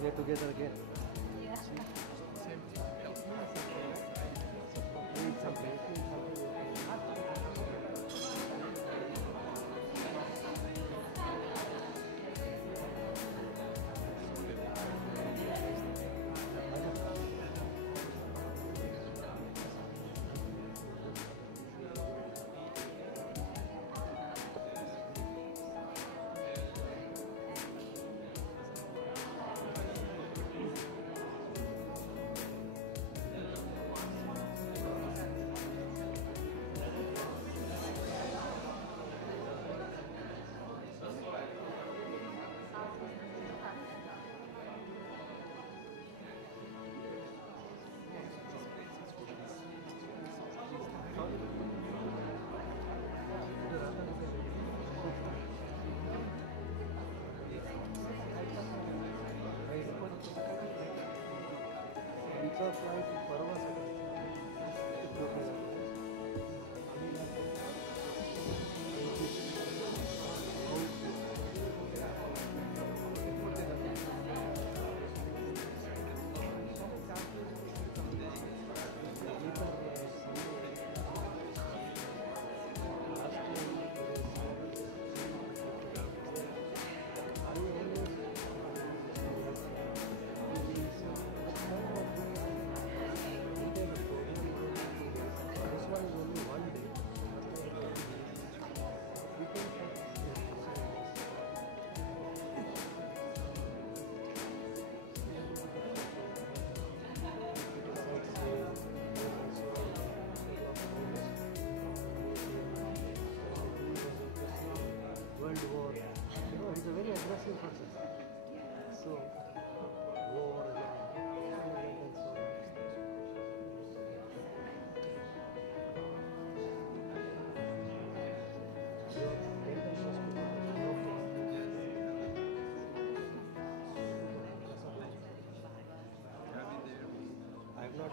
We are together again. Yeah.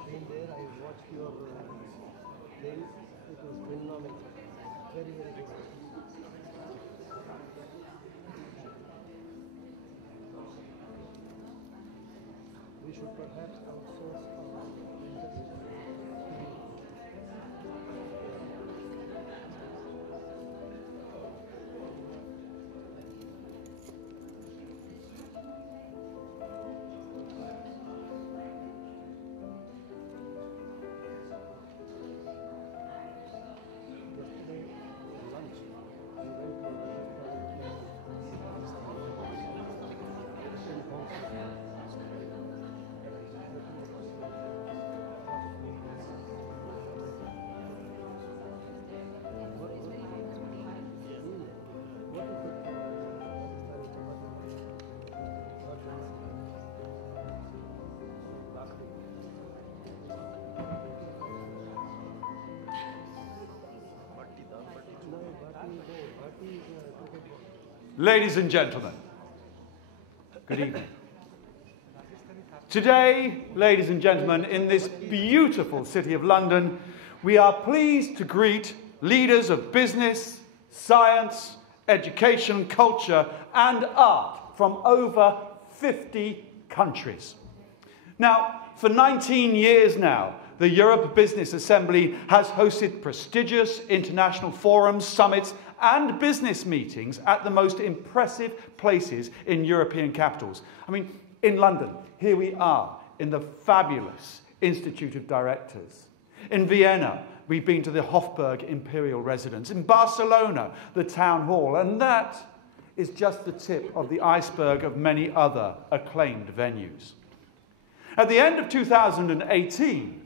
Been there, I watched your things. It was phenomenal. Very, very good. We should perhaps outsource our Ladies and gentlemen, good evening. Today, ladies and gentlemen, in this beautiful city of London, we are pleased to greet leaders of business, science, education, culture, and art from over 50 countries. Now, for 19 years now, the Europe Business Assembly has hosted prestigious international forums, summits, and business meetings at the most impressive places in European capitals. I mean, in London, here we are, in the fabulous Institute of Directors. In Vienna, we've been to the Hofburg Imperial Residence. In Barcelona, the Town Hall. And that is just the tip of the iceberg of many other acclaimed venues. At the end of 2018,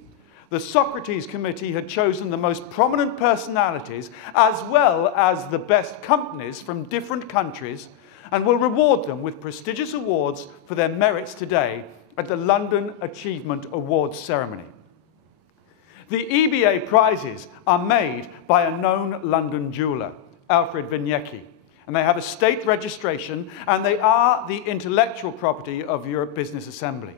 the Socrates Committee had chosen the most prominent personalities as well as the best companies from different countries and will reward them with prestigious awards for their merits today at the London Achievement Awards ceremony. The EBA prizes are made by a known London jeweller, Alfred Vignecchi, and they have a state registration and they are the intellectual property of Europe Business Assembly.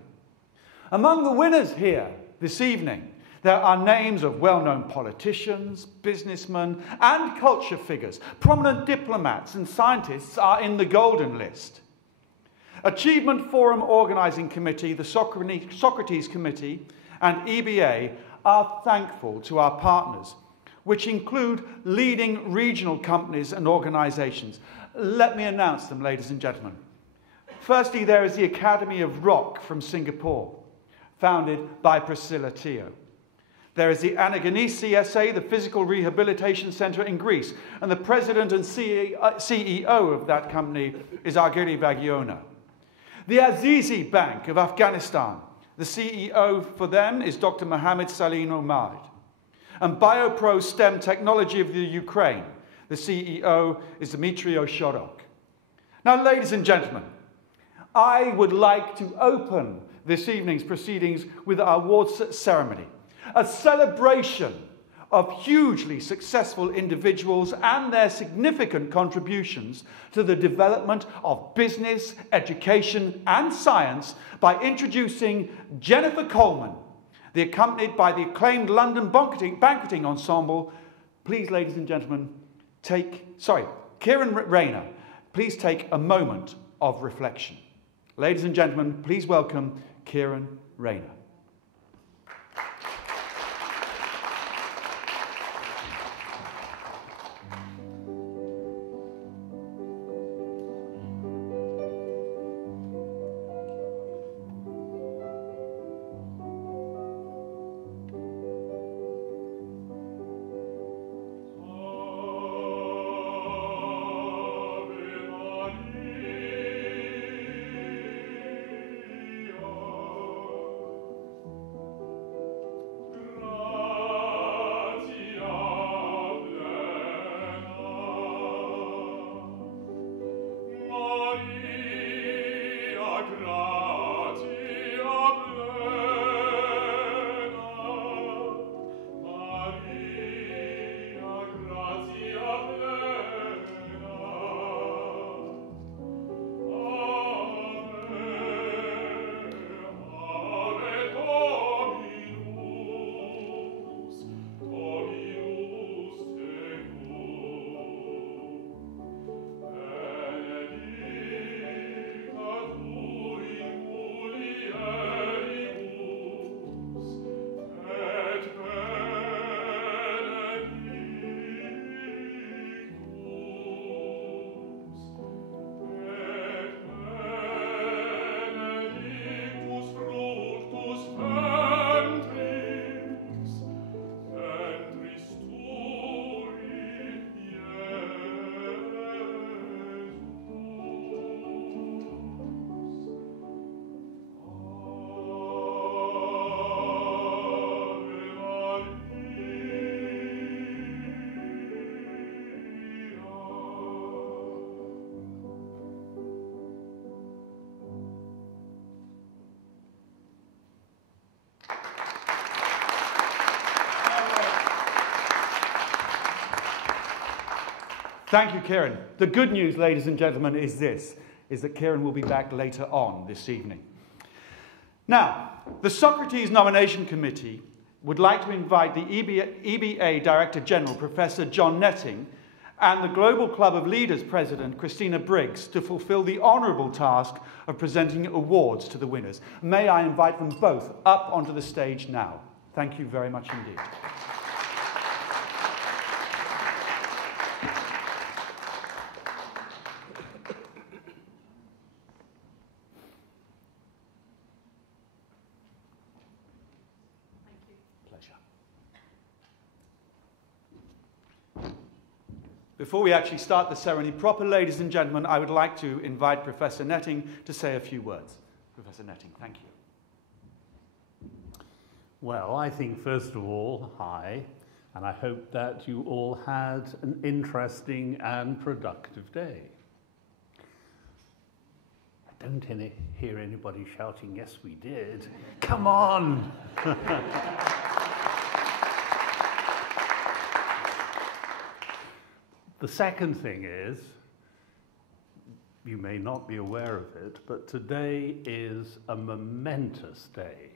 Among the winners here this evening, there are names of well-known politicians, businessmen, and culture figures. Prominent diplomats and scientists are in the golden list. Achievement Forum Organising Committee, the Socrates Committee, and EBA are thankful to our partners, which include leading regional companies and organisations. Let me announce them, ladies and gentlemen. Firstly, there is the Academy of Rock from Singapore, founded by Priscilla Teo. There is the Anaganisi SA, the Physical Rehabilitation Centre in Greece, and the president and CEO of that company is Argiri Vagiona. The Azizi Bank of Afghanistan, the CEO for them is Dr. Mohammed Salim Omid. And BioPro STEM Technology of the Ukraine, the CEO is Dmitry Oshorok. Now, ladies and gentlemen, I would like to open this evening's proceedings with our awards ceremony, a celebration of hugely successful individuals and their significant contributions to the development of business, education, and science by introducing Jennifer Coleman, accompanied by the acclaimed London Banqueting Ensemble. Please, ladies and gentlemen, Kieran Rayner, please take a moment of reflection. Ladies and gentlemen, please welcome Kieran Rayner. Thank you, Kieran. The good news, ladies and gentlemen, is that Kieran will be back later on this evening. Now, the Socrates Nomination Committee would like to invite the EBA Director General, Professor John Netting, and the Global Club of Leaders President, Christina Briggs, to fulfill the honourable task of presenting awards to the winners. May I invite them both up onto the stage now. Thank you very much indeed. Before we actually start the ceremony proper, ladies and gentlemen, I would like to invite Professor Netting to say a few words. Professor Netting, thank you. Well, I think first of all, hi, and I hope that you all had an interesting and productive day. I don't hear anybody shouting, yes, we did. Come on! The second thing is, you may not be aware of it, but today is a momentous day.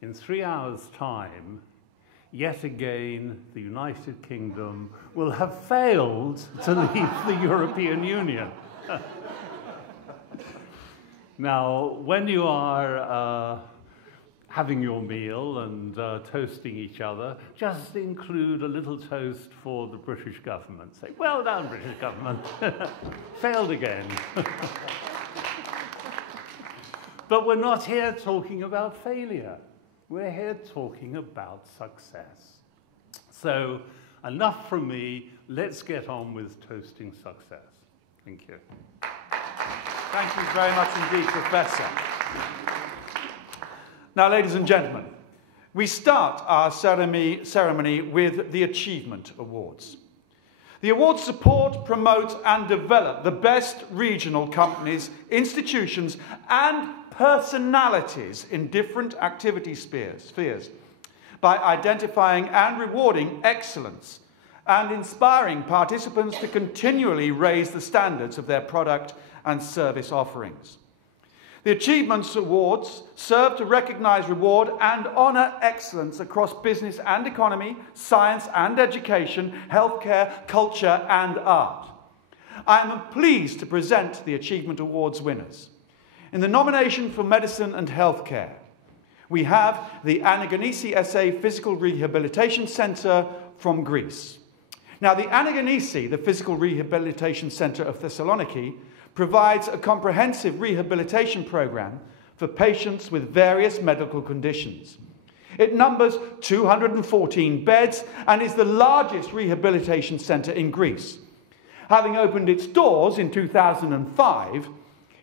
In 3 hours' time, yet again, the United Kingdom will have failed to leave the European Union. Now, when you are having your meal and toasting each other, just include a little toast for the British government. Say, well done, British government. Failed again. But we're not here talking about failure. We're here talking about success. So, enough from me. Let's get on with toasting success. Thank you. Thank you very much indeed, Professor. Now, ladies and gentlemen, we start our ceremony with the Achievement Awards. The awards support, promote, and develop the best regional companies, institutions, and personalities in different activity spheres by identifying and rewarding excellence and inspiring participants to continually raise the standards of their product and service offerings. The Achievements Awards serve to recognize, reward, and honor excellence across business and economy, science and education, healthcare, culture, and art. I am pleased to present the Achievement Awards winners. In the nomination for Medicine and Healthcare, we have the Anagnisi SA Physical Rehabilitation Centre from Greece. Now, the Anagnisi, the Physical Rehabilitation Centre of Thessaloniki, provides a comprehensive rehabilitation program for patients with various medical conditions. It numbers 214 beds and is the largest rehabilitation centre in Greece. Having opened its doors in 2005,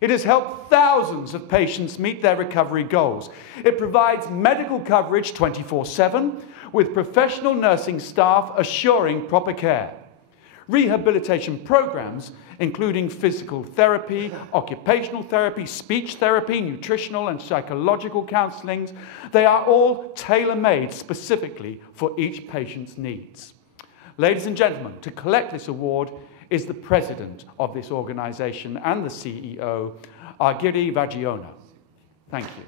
it has helped thousands of patients meet their recovery goals. It provides medical coverage 24/7 with professional nursing staff assuring proper care. Rehabilitation programs including physical therapy, occupational therapy, speech therapy, nutritional and psychological counselling. They are all tailor-made specifically for each patient's needs. Ladies and gentlemen, to collect this award is the president of this organisation and the CEO, Argyri Vagiona. Thank you.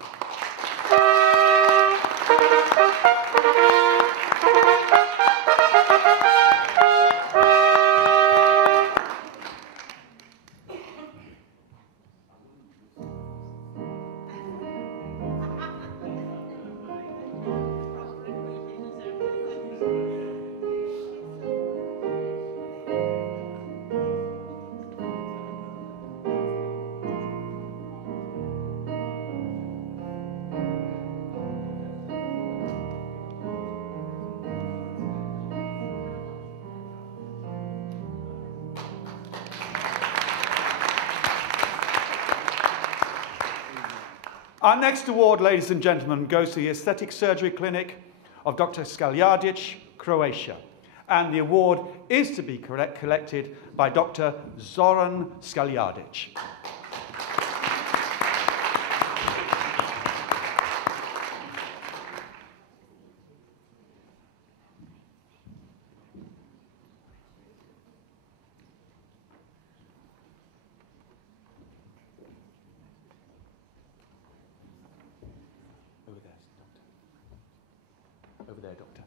Our next award, ladies and gentlemen, goes to the Aesthetic Surgery Clinic of Dr. Skaljardic, Croatia. And the award is to be collected by Dr. Zoran Skaljardic. Over there, Doctor.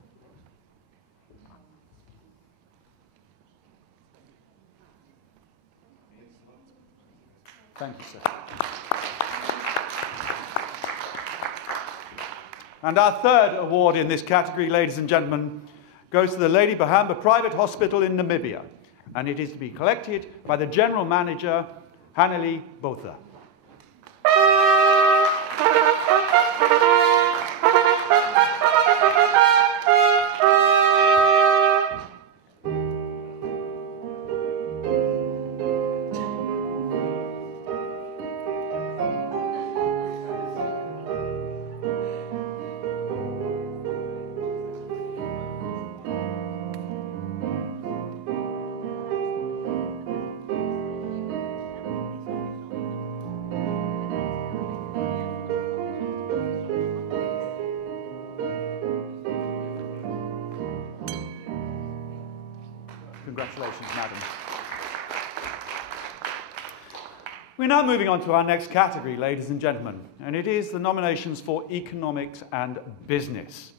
Thank you, sir. And our third award in this category, ladies and gentlemen, goes to the Lady Bahamba Private Hospital in Namibia, and it is to be collected by the General Manager, Haneli Botha. Congratulations, madam. We're now moving on to our next category, ladies and gentlemen, and it is the nominations for economics and business.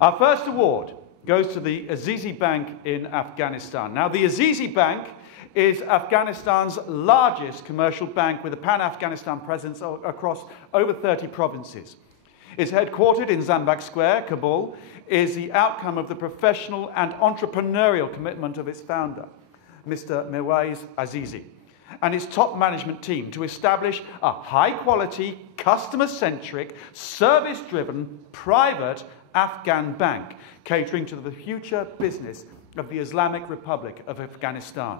Our first award goes to the Azizi Bank in Afghanistan. Now, the Azizi Bank is Afghanistan's largest commercial bank with a pan-Afghanistan presence across over 30 provinces. It's headquartered in Zambak Square, Kabul, is the outcome of the professional and entrepreneurial commitment of its founder, Mr. Mirwais Azizi, and its top management team to establish a high-quality, customer-centric, service-driven, private Afghan bank catering to the future business of the Islamic Republic of Afghanistan.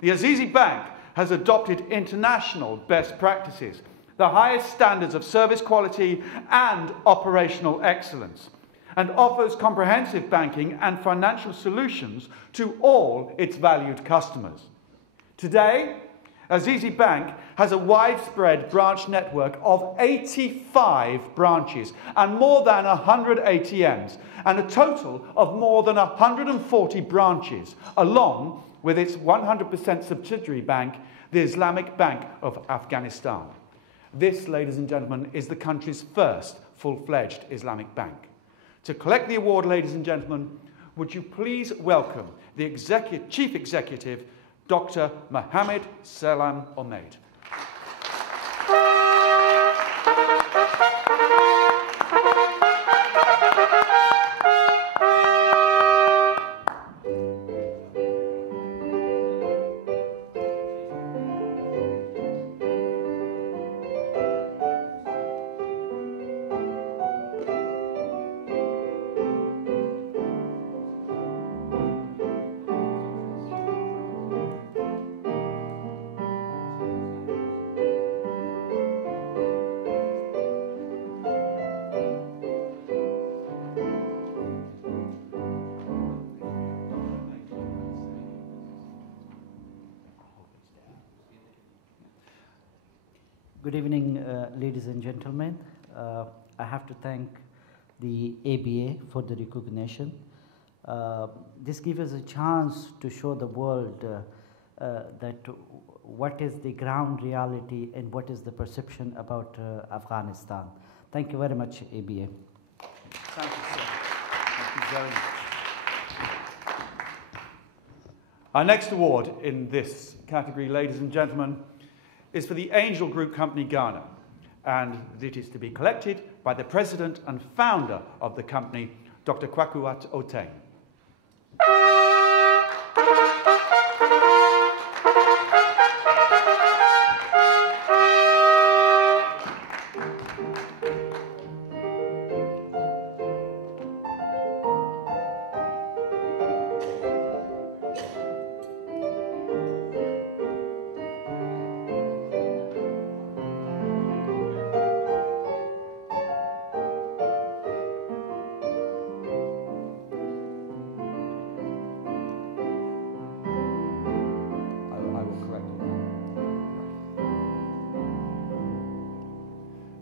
The Azizi Bank has adopted international best practices, the highest standards of service quality and operational excellence, and offers comprehensive banking and financial solutions to all its valued customers. Today, Azizi Bank has a widespread branch network of 85 branches and more than 100 ATMs, and a total of more than 140 branches, along with its 100% subsidiary bank, the Islamic Bank of Afghanistan. This, ladies and gentlemen, is the country's first full-fledged Islamic bank. To collect the award, ladies and gentlemen, would you please welcome the Chief Executive, Dr. Mohammed Salam Omeid. Good evening, ladies and gentlemen. I have to thank the ABA for the recognition. This gives us a chance to show the world that what is the ground reality and what is the perception about Afghanistan. Thank you very much, ABA. Thank you, sir. Thank you very much. Our next award in this category, ladies and gentlemen, is for the Angel Group Company Ghana, and it is to be collected by the president and founder of the company, Dr. Kwakuat Oteng.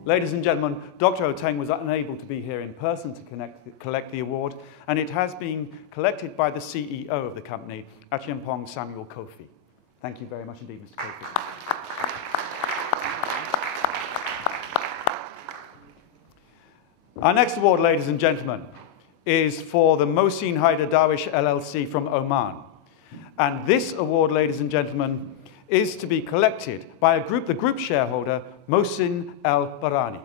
Ladies and gentlemen, Dr. Oteng was unable to be here in person to collect the award, and it has been collected by the CEO of the company, Achiampong Samuel Kofi. Thank you very much indeed, Mr. Kofi. Our next award, ladies and gentlemen, is for the Mohsin Haider Darwish LLC from Oman. And this award, ladies and gentlemen, is to be collected by the group shareholder, Mohsin Al-Barani.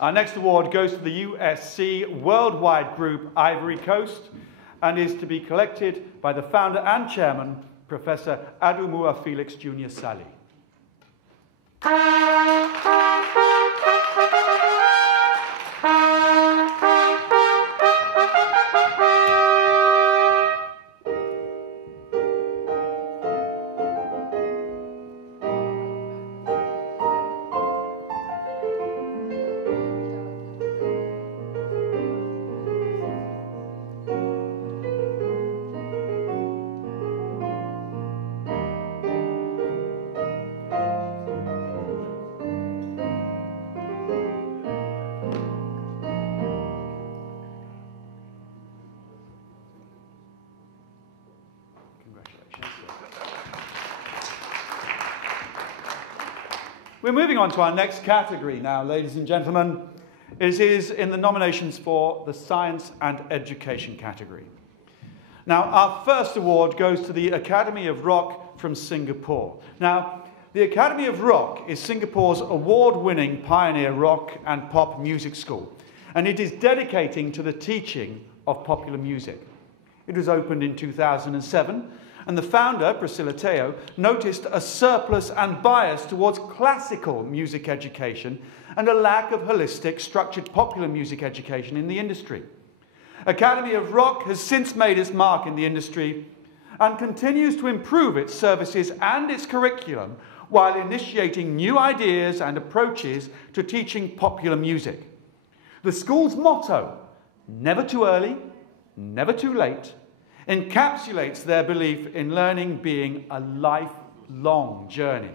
Our next award goes to the USC Worldwide Group Ivory Coast, and is to be collected by the founder and chairman, Professor Adumua Felix Jr. Sali. We're moving on to our next category now, ladies and gentlemen. It is in the nominations for the Science and Education category. Now, our first award goes to the Academy of Rock from Singapore. Now, the Academy of Rock is Singapore's award-winning pioneer rock and pop music school, and it is dedicating to the teaching of popular music. It was opened in 2007, and the founder, Priscilla Teo, noticed a surplus and bias towards classical music education and a lack of holistic, structured popular music education in the industry. Academy of Rock has since made its mark in the industry and continues to improve its services and its curriculum while initiating new ideas and approaches to teaching popular music. The school's motto, never too early, never too late, encapsulates their belief in learning being a lifelong journey.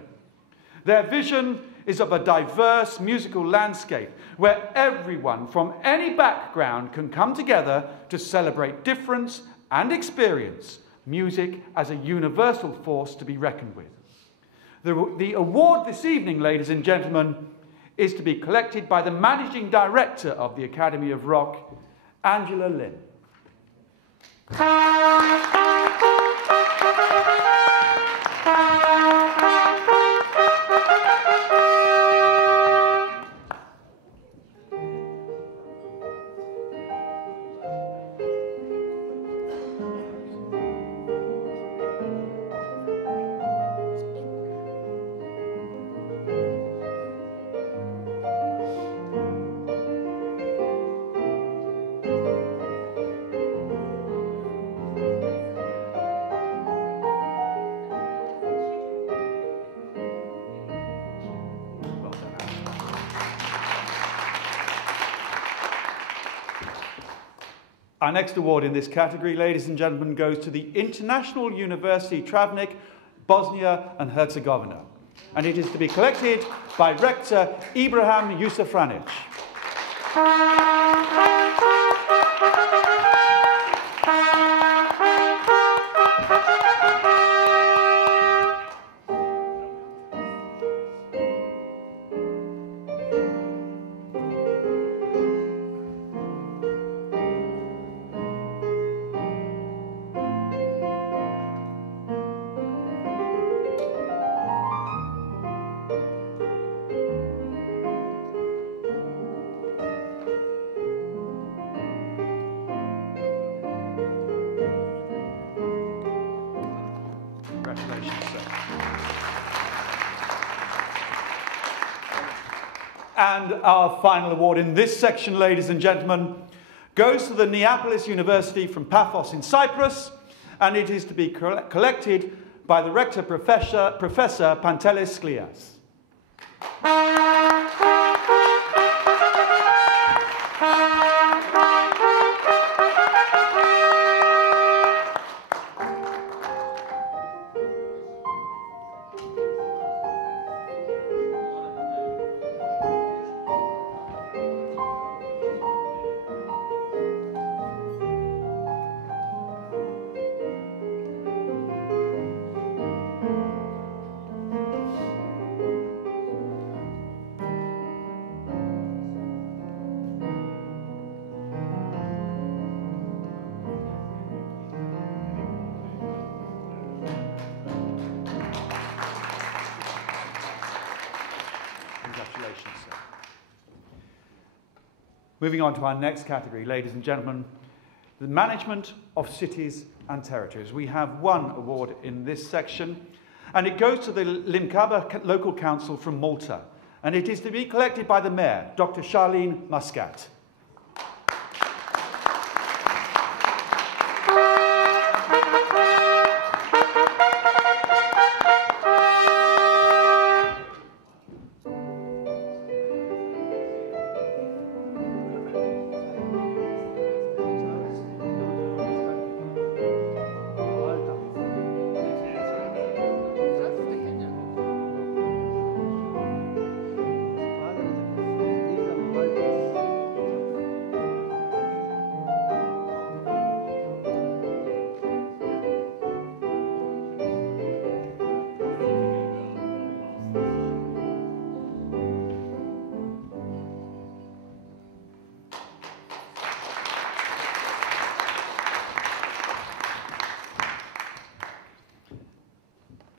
Their vision is of a diverse musical landscape where everyone from any background can come together to celebrate difference and experience music as a universal force to be reckoned with. The award this evening, ladies and gentlemen, is to be collected by the Managing Director of the Academy of Rock, Angela Lin. Our next award in this category, ladies and gentlemen, goes to the International University Travnik, Bosnia and Herzegovina. And it is to be collected by Rector Ibrahim Yusufranic. And our final award in this section, ladies and gentlemen, goes to the Neapolis University from Paphos in Cyprus, and it is to be collected by the Rector Professor Pantelis Sklias. Moving on to our next category, ladies and gentlemen, the management of cities and territories. We have one award in this section, and it goes to the Limcaba Local Council from Malta, and it is to be collected by the Mayor, Dr. Charlene Muscat.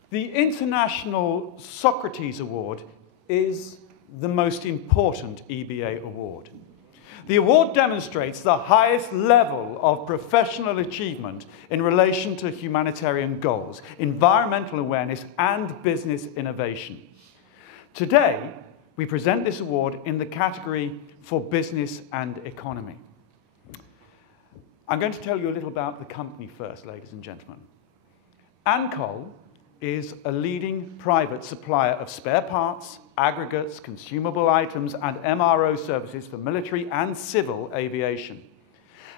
The International Socrates Award is the most important EBA award. The award demonstrates the highest level of professional achievement in relation to humanitarian goals, environmental awareness, and business innovation. Today, we present this award in the category for business and economy. I'm going to tell you a little about the company first, ladies and gentlemen. INT'L is a leading private supplier of spare parts, aggregates, consumable items, and MRO services for military and civil aviation.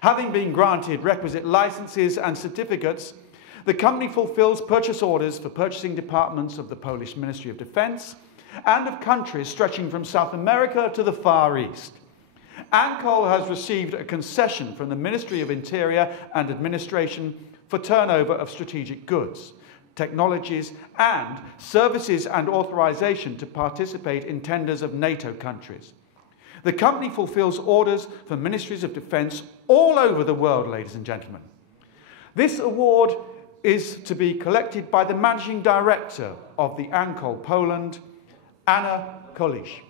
Having been granted requisite licenses and certificates, the company fulfills purchase orders for purchasing departments of the Polish Ministry of Defense and of countries stretching from South America to the Far East. INT'L has received a concession from the Ministry of Interior and Administration for turnover of strategic goods, technologies, and services, and authorization to participate in tenders of NATO countries. The company fulfills orders for ministries of defense all over the world, ladies and gentlemen. This award is to be collected by the Managing Director of the INT'L Poland, Anna Kolisz.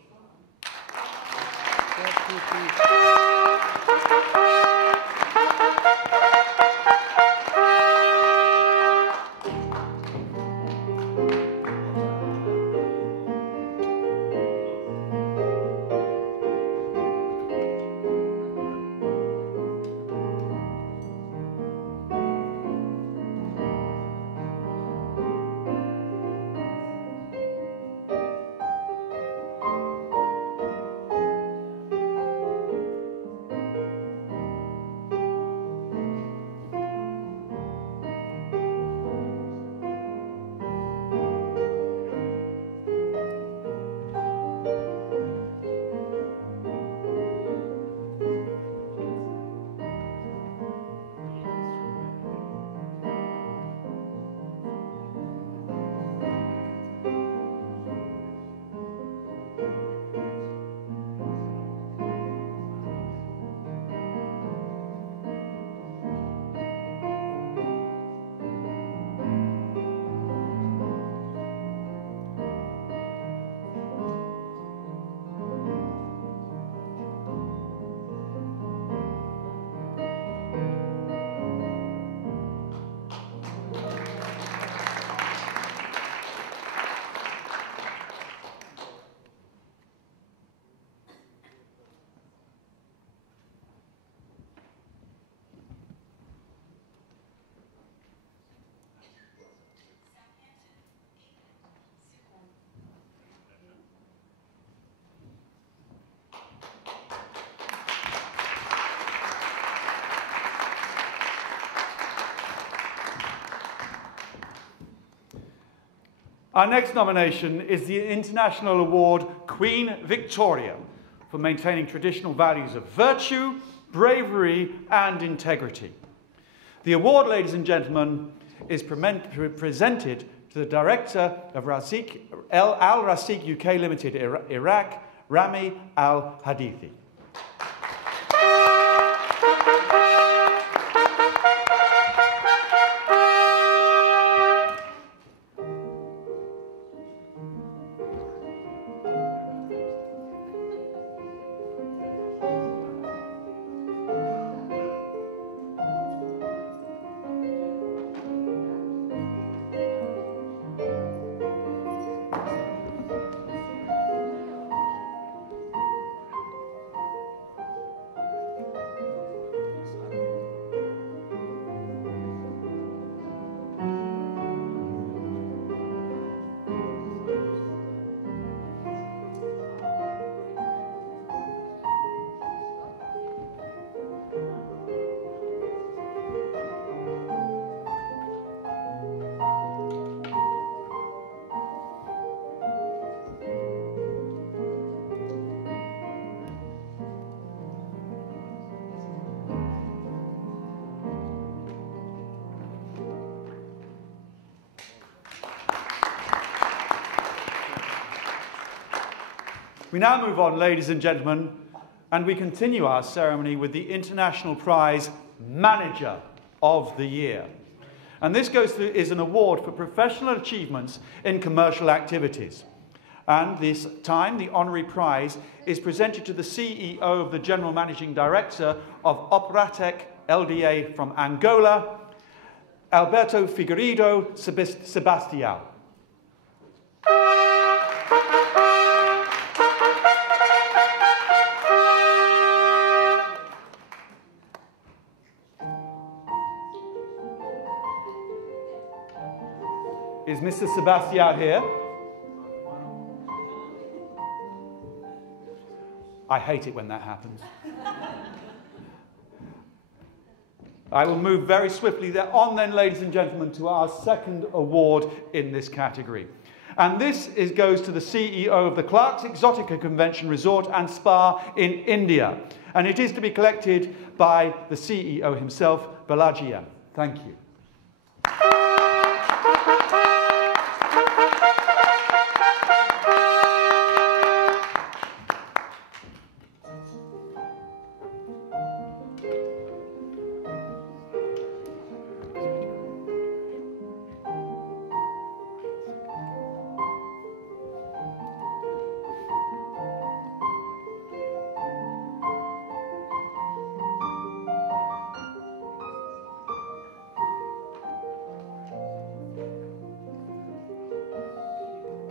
Our next nomination is the International Award Queen Victoria for maintaining traditional values of virtue, bravery, and integrity. The award, ladies and gentlemen, is presented to the Director of Al-Razik UK Limited, Iraq, Rami Al-Hadithi. We now move on, ladies and gentlemen, and we continue our ceremony with the International Prize Manager of the Year. And this is an award for professional achievements in commercial activities. And this time, the honorary prize is presented to the CEO of the General Managing Director of OPERATEC LDA from Angola, ALBERTO FIGUEIREDO SEBASTIÃO. Is Mr. Sebastião here? I hate it when that happens. I will move very swiftly on then, ladies and gentlemen, to our second award in this category. And this goes to the CEO of the Clark's Exotica Convention Resort and Spa in India. And it is to be collected by the CEO himself, BALAJI. Thank you.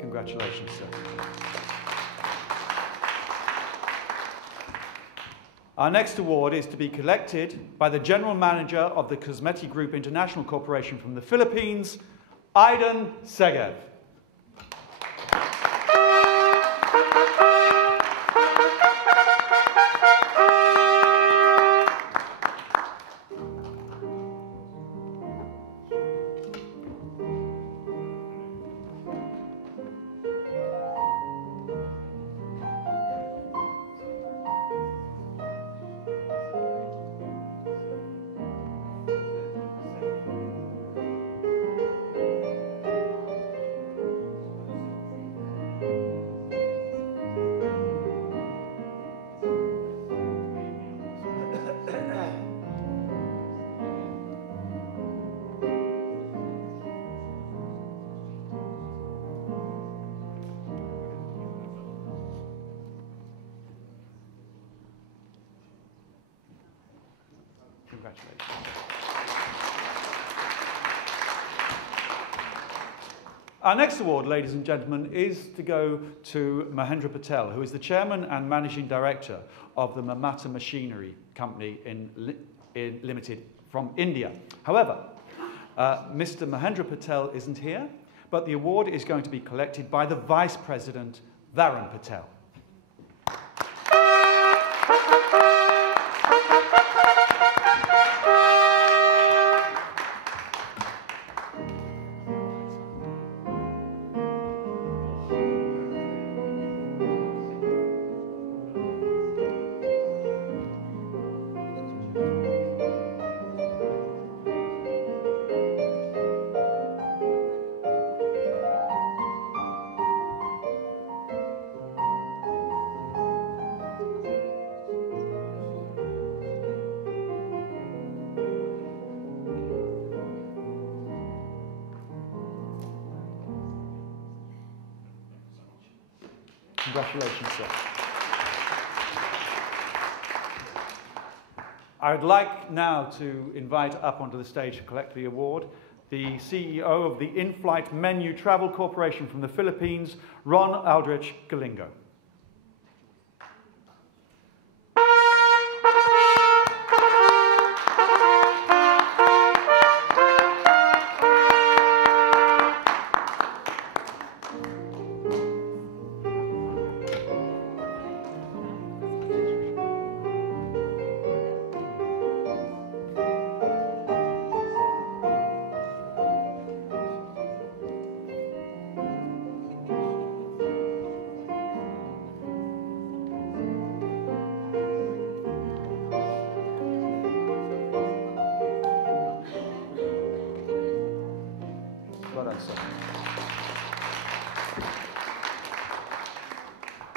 Congratulations, sir. Our next award is to be collected by the General Manager of the COSMETIGROUP International Corporation from the Philippines, IDAN SEGEV. Congratulations. Our next award, ladies and gentlemen, is to go to Mahendra Patel, who is the Chairman and Managing Director of the Mamata Machinery Company Limited from India. However, Mr. Mahendra Patel isn't here, but the award is going to be collected by the Vice President, Varun Patel. Congratulations, sir. I would like now to invite up onto the stage to collect the award the CEO of the Inflight Menu Travel Corporation from the Philippines, ALDRICH GOLINGO.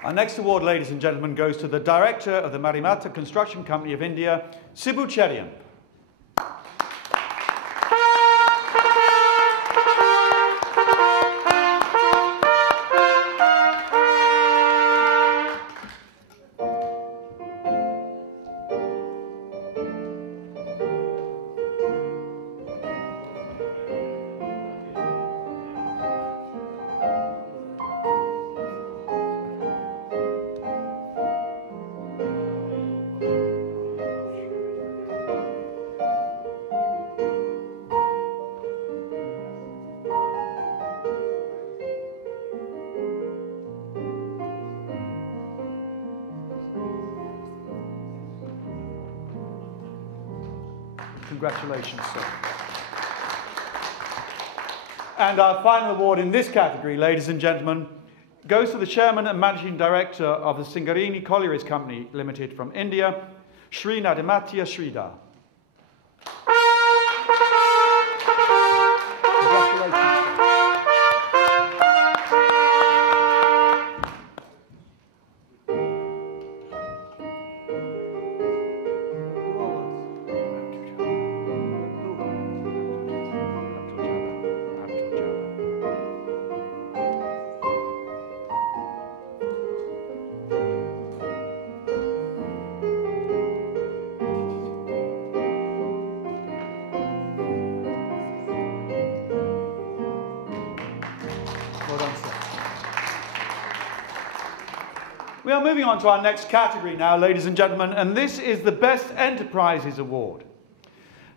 Our next award, ladies and gentlemen, goes to the director of the Marymatha Construction Company of India, SIBU CHERIAN. Congratulations, sir. And our final award in this category, ladies and gentlemen, goes to the Chairman and Managing Director of the Singarini Collieries Company Limited from India, Shri Nadimatya Sridhar. We are moving on to our next category now, ladies and gentlemen, and this is the Best Enterprises Award.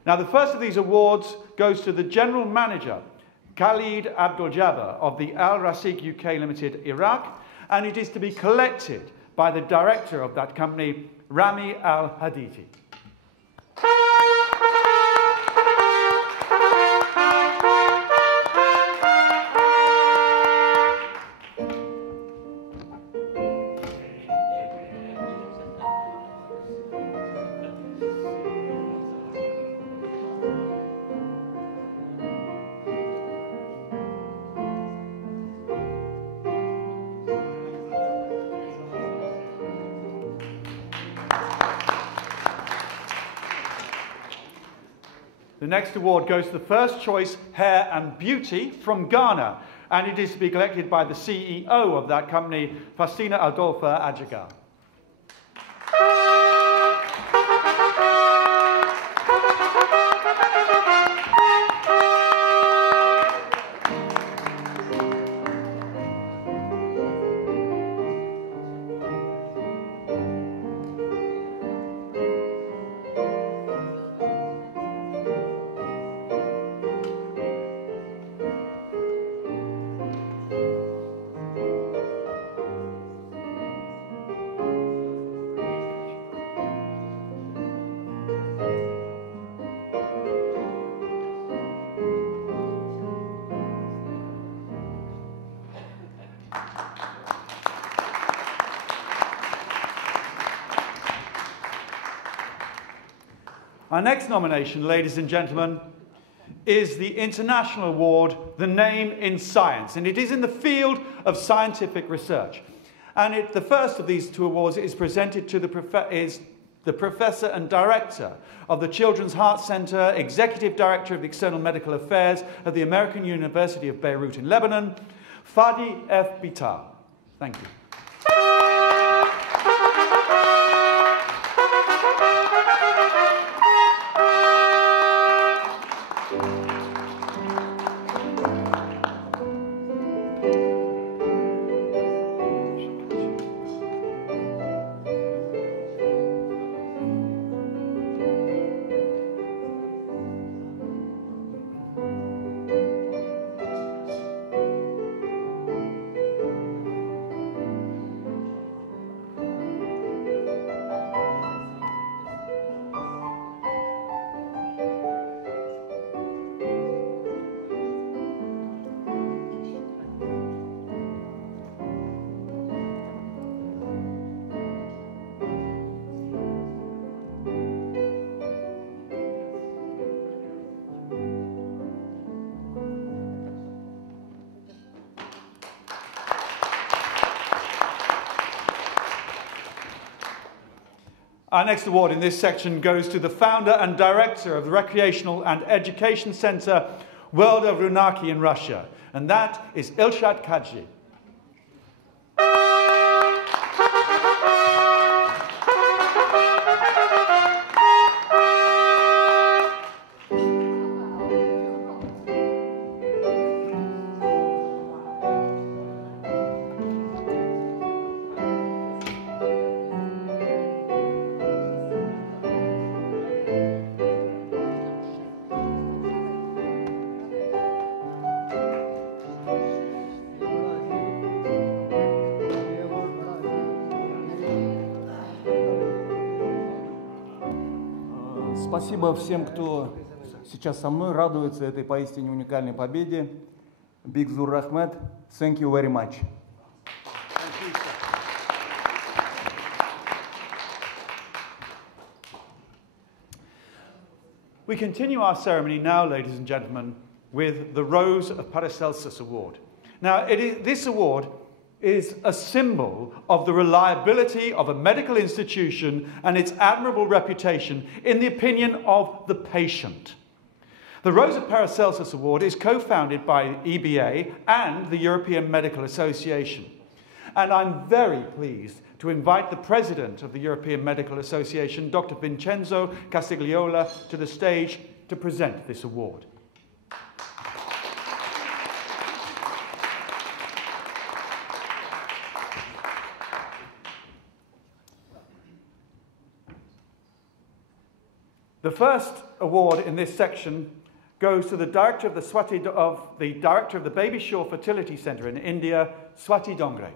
Now, the first of these awards goes to the General Manager, Khalid Abdul-Jabbar of the Al-Rasikh UK Limited, Iraq, and it is to be collected by the Director of that company, Rami Al-Hadithi. The next award goes to the First Choice Hair and Beauty from Ghana, and it is to be collected by the CEO of that company, Faustina Adolfa Ajaga. Our next nomination, ladies and gentlemen, is the International Award, The Name in Science, and it is in the field of scientific research. And the first of these two awards is presented to the Professor and Director of the Children's Heart Center, Executive Director of the External Medical Affairs of the American University of Beirut in Lebanon, Fadi F. Bitar. Thank you. Our next award in this section goes to the founder and director of the Recreational and Education Center, World of RuNaki in Russia, and that is ILSHAT KHADZHI. Спасибо всем, кто сейчас со мной радуется этой поистине уникальной победе. Big Zur Rahmet. Thank you very much. We continue our ceremony now, ladies and gentlemen, with the Rose of Paracelsus Award. Now, this award is a symbol of the reliability of a medical institution and its admirable reputation in the opinion of the patient. The Rose of Paracelsus Award is co-founded by EBA and the European Medical Association. And I'm very pleased to invite the President of the European Medical Association, Dr. Vincenzo Castigliola, to the stage to present this award. The first award in this section goes to the director of the Baby Shore Fertility Center in India, Swati Dongre.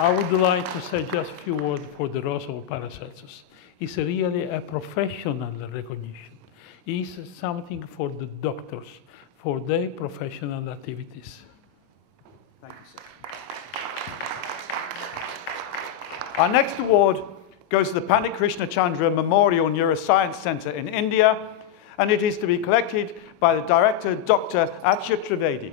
I would like to say just a few words for the Rose of Paracelsus. It's really a professional recognition. It's something for the doctors, for their professional activities. Thank you, sir. Our next award goes to the Pandit Krishna Chandra Memorial Neuroscience Center in India, and it is to be collected by the director, Dr. Achyut Trivedi.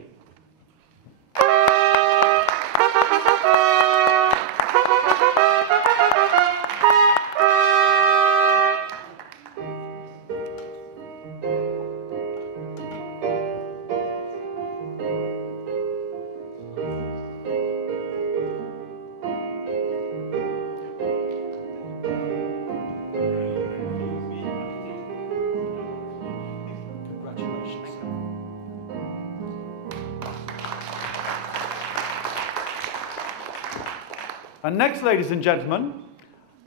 And next, ladies and gentlemen,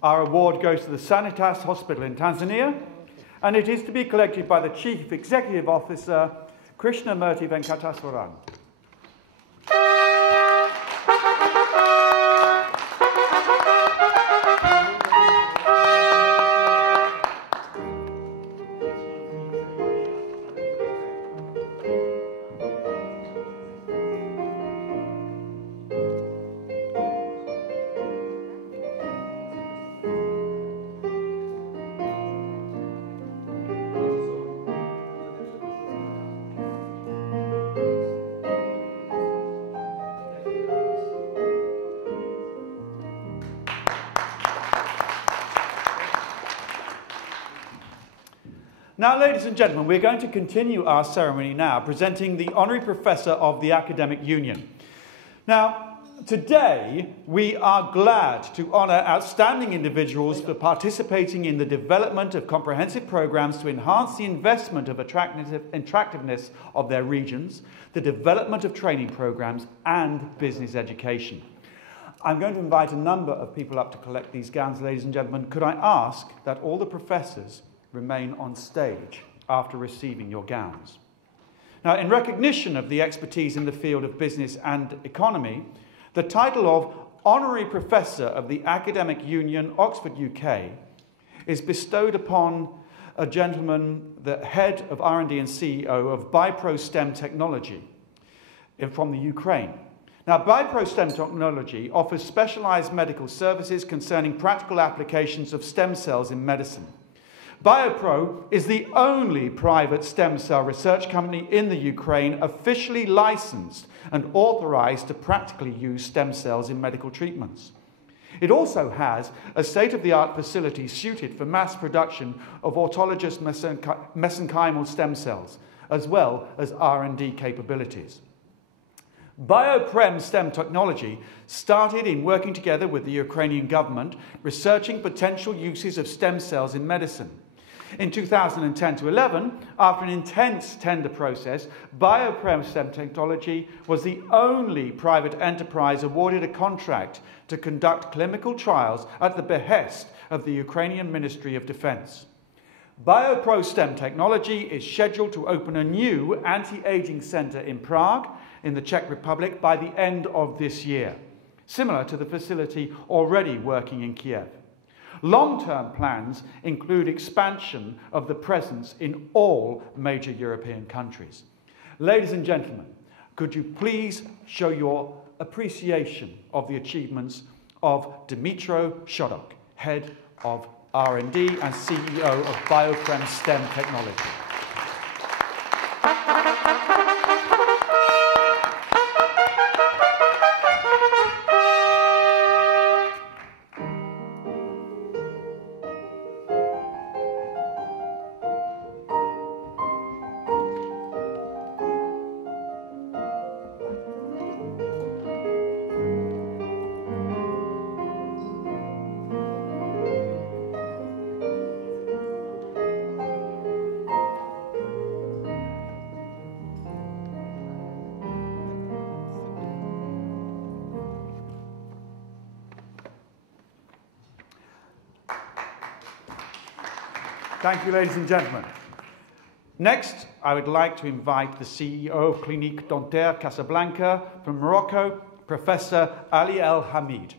our award goes to the Sanitas Hospital in Tanzania, and it is to be collected by the Chief Executive Officer, Krishna Murthy Venkataswaran. Now, ladies and gentlemen, we're going to continue our ceremony now, presenting the Honorary Professor of the Academic Union. Now, today, we are glad to honour outstanding individuals for participating in the development of comprehensive programs to enhance the investment of attractiveness of their regions, the development of training programs, and business education. I'm going to invite a number of people up to collect these gowns, ladies and gentlemen. Could I ask that all the professors remain on stage after receiving your gowns. Now, in recognition of the expertise in the field of business and economy, the title of Honorary Professor of the Academic Union, Oxford, UK, is bestowed upon a gentleman, the head of R&D and CEO of BioPro-STEM Technology from the Ukraine. Now, BioPro-STEM Technology offers specialized medical services concerning practical applications of stem cells in medicine. BioPro is the only private stem cell research company in the Ukraine officially licensed and authorized to practically use stem cells in medical treatments. It also has a state-of-the-art facility suited for mass production of autologous mesenchymal stem cells, as well as R&D capabilities. BioPrem STEM Technology started in working together with the Ukrainian government, researching potential uses of stem cells in medicine. In 2010 to 11, after an intense tender process, BioPrem STEM Technology was the only private enterprise awarded a contract to conduct clinical trials at the behest of the Ukrainian Ministry of Defense. BioPro STEM Technology is scheduled to open a new anti-aging center in Prague, in the Czech Republic, by the end of this year, similar to the facility already working in Kiev. Long-term plans include expansion of the presence in all major European countries. Ladies and gentlemen, could you please show your appreciation of the achievements of Dmytro Shodok, Head of R&D and CEO of BioPrem STEM Technology. Thank you, ladies and gentlemen. Next, I would like to invite the CEO of Clinique Dentaire Casablanca from Morocco, Professor Ali El Hamid.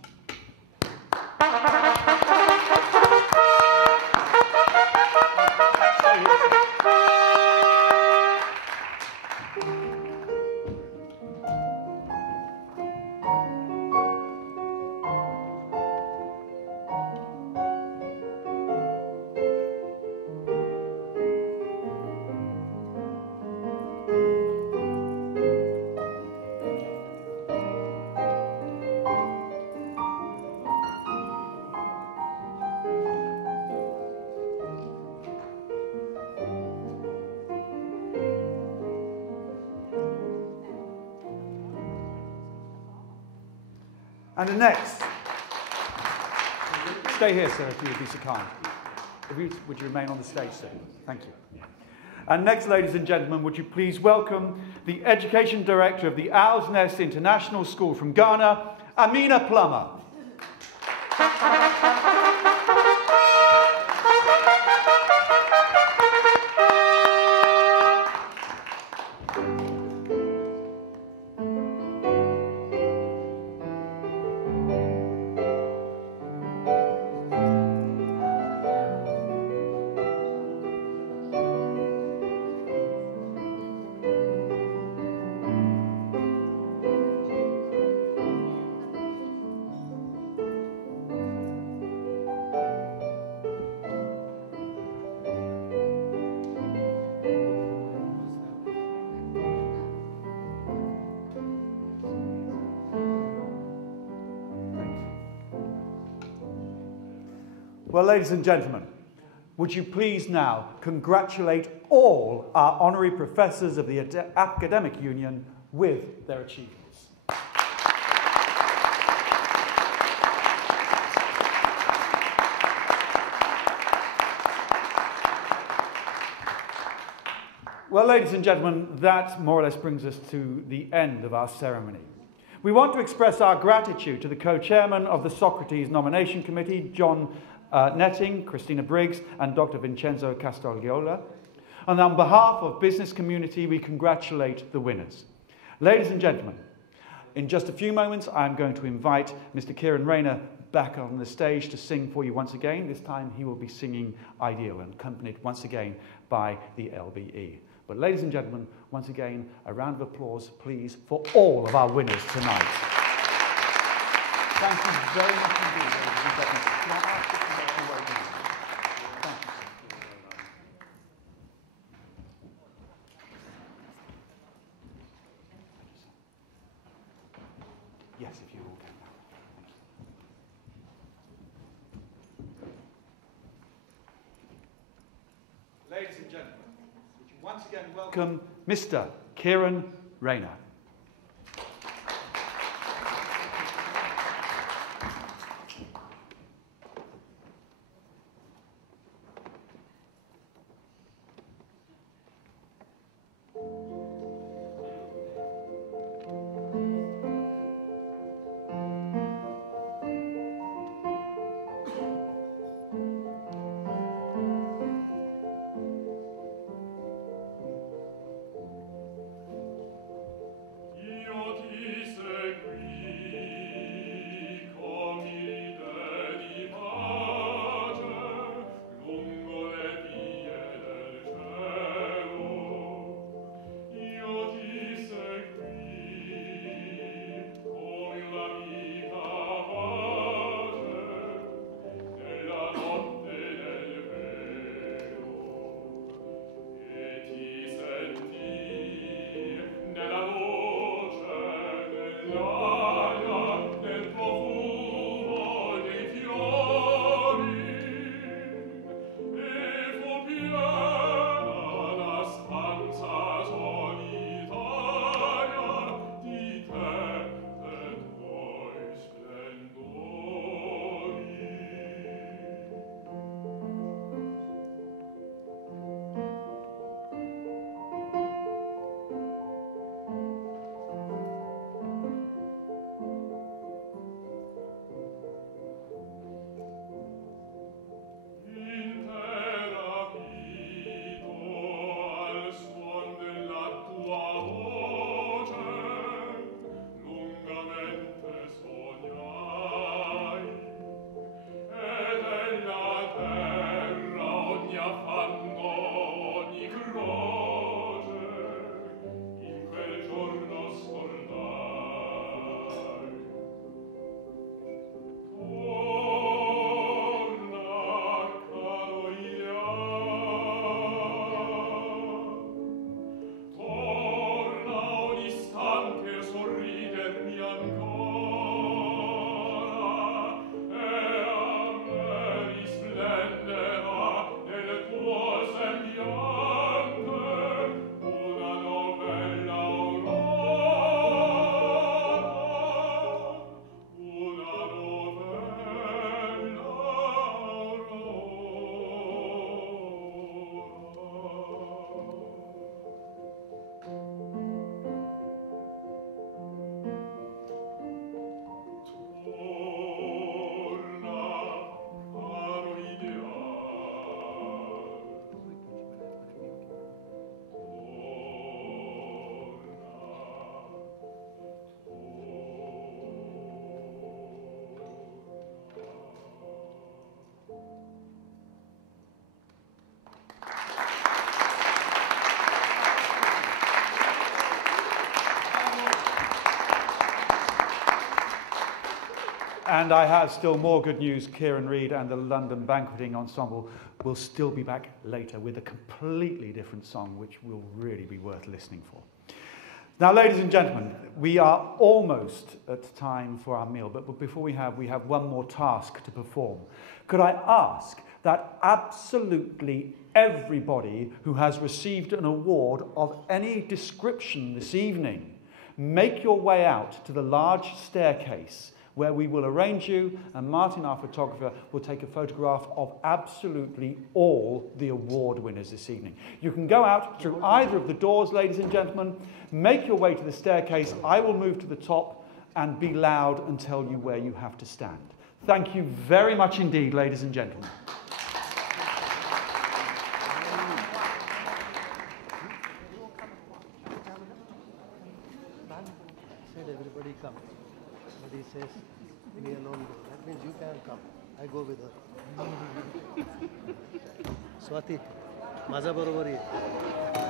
And the next, stay here, sir, if you would be so kind. Would you remain on the stage, sir? Thank you. And next, ladies and gentlemen, would you please welcome the Education Director of the Owl's Nest International School from Ghana, Amina Plummer. Well, ladies and gentlemen, would you please now congratulate all our honorary professors of the Academic Union with their achievements. Well, ladies and gentlemen, that more or less brings us to the end of our ceremony. We want to express our gratitude to the co-chairman of the Socrates Nomination Committee, John Netting, Christina Briggs, and Dr. Vincenzo Castagliola, And on behalf of business community, we congratulate the winners. Ladies and gentlemen, in just a few moments, I'm going to invite Mr. Kieran Rayner back on the stage to sing for you once again. This time he will be singing ID'L and accompanied once again by the LBE. But ladies and gentlemen, once again, a round of applause, please, for all of our winners tonight. Thank you very much indeed, ladies and gentlemen. Can I ask you to make your way down? Thank you. Yes, if you all can now. Thank you. Ladies and gentlemen, would you once again welcome Mr. Kieran Rayner. And I have still more good news. Kieran Reid and the London Banqueting Ensemble will still be back later with a completely different song, which will really be worth listening for. Now, ladies and gentlemen, we are almost at time for our meal, but before we have one more task to perform. Could I ask that absolutely everybody who has received an award of any description this evening make your way out to the large staircase where we will arrange you, and Martin, our photographer, will take a photograph of absolutely all the award winners this evening. You can go out through either of the doors, ladies and gentlemen, make your way to the staircase. I will move to the top and be loud and tell you where you have to stand. Thank you very much indeed, ladies and gentlemen. somebody come. But he says, we alone go. That means you can come. I go with her. Swati, माझा बरोबर ये.